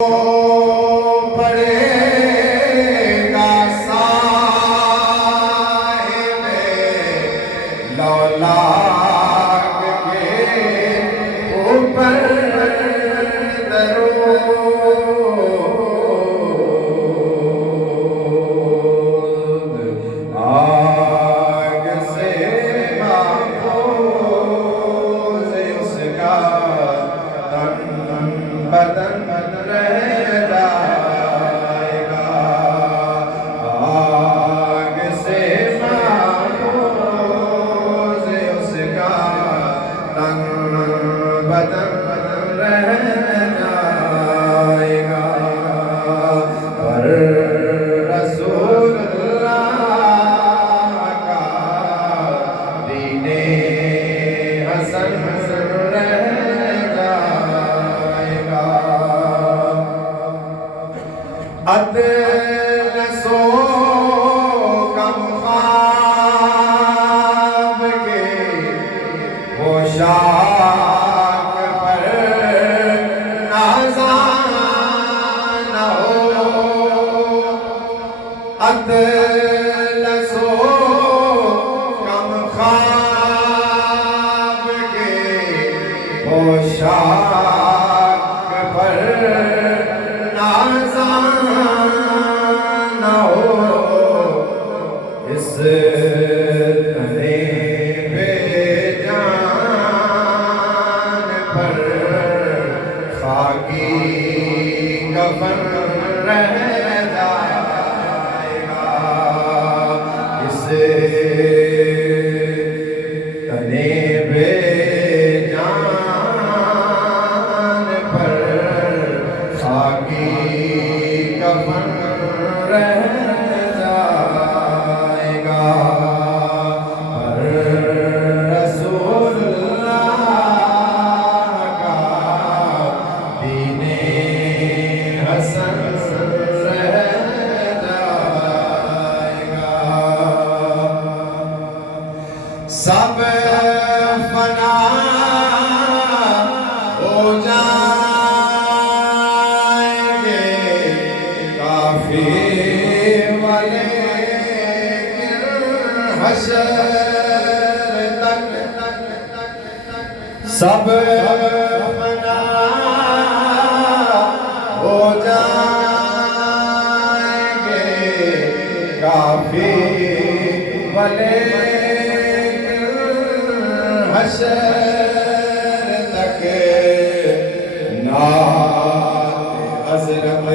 پڑے گا صاحب لولاک کے اوپر درود آگ سے محفوظ اس کا تن بدن رہ جائے گا، آگ سے محفوظ اس کا تن بدن رہ جائے گا، پر رسول اللہ کا دین حسن رہ جائے گا۔ اطلس و کم خواب کے پوشاک پر نازاں نہ ہو، اطلس و کم خواب کے پوشاک پر نازاں نہ ہو، اس تنے بے جان پر خاکی کفن رہ جائے گا، اس تنے بے جان پر خاکی کفن رہ جائے گا، پر رسول اللہ کا دین حسن رہ جائے گا۔ سب فنا ہو جائیں گے کافی ولیکن حشر تک سب فنا ہو جائیں گے کافی ولیکن حشر تک نعت حضرت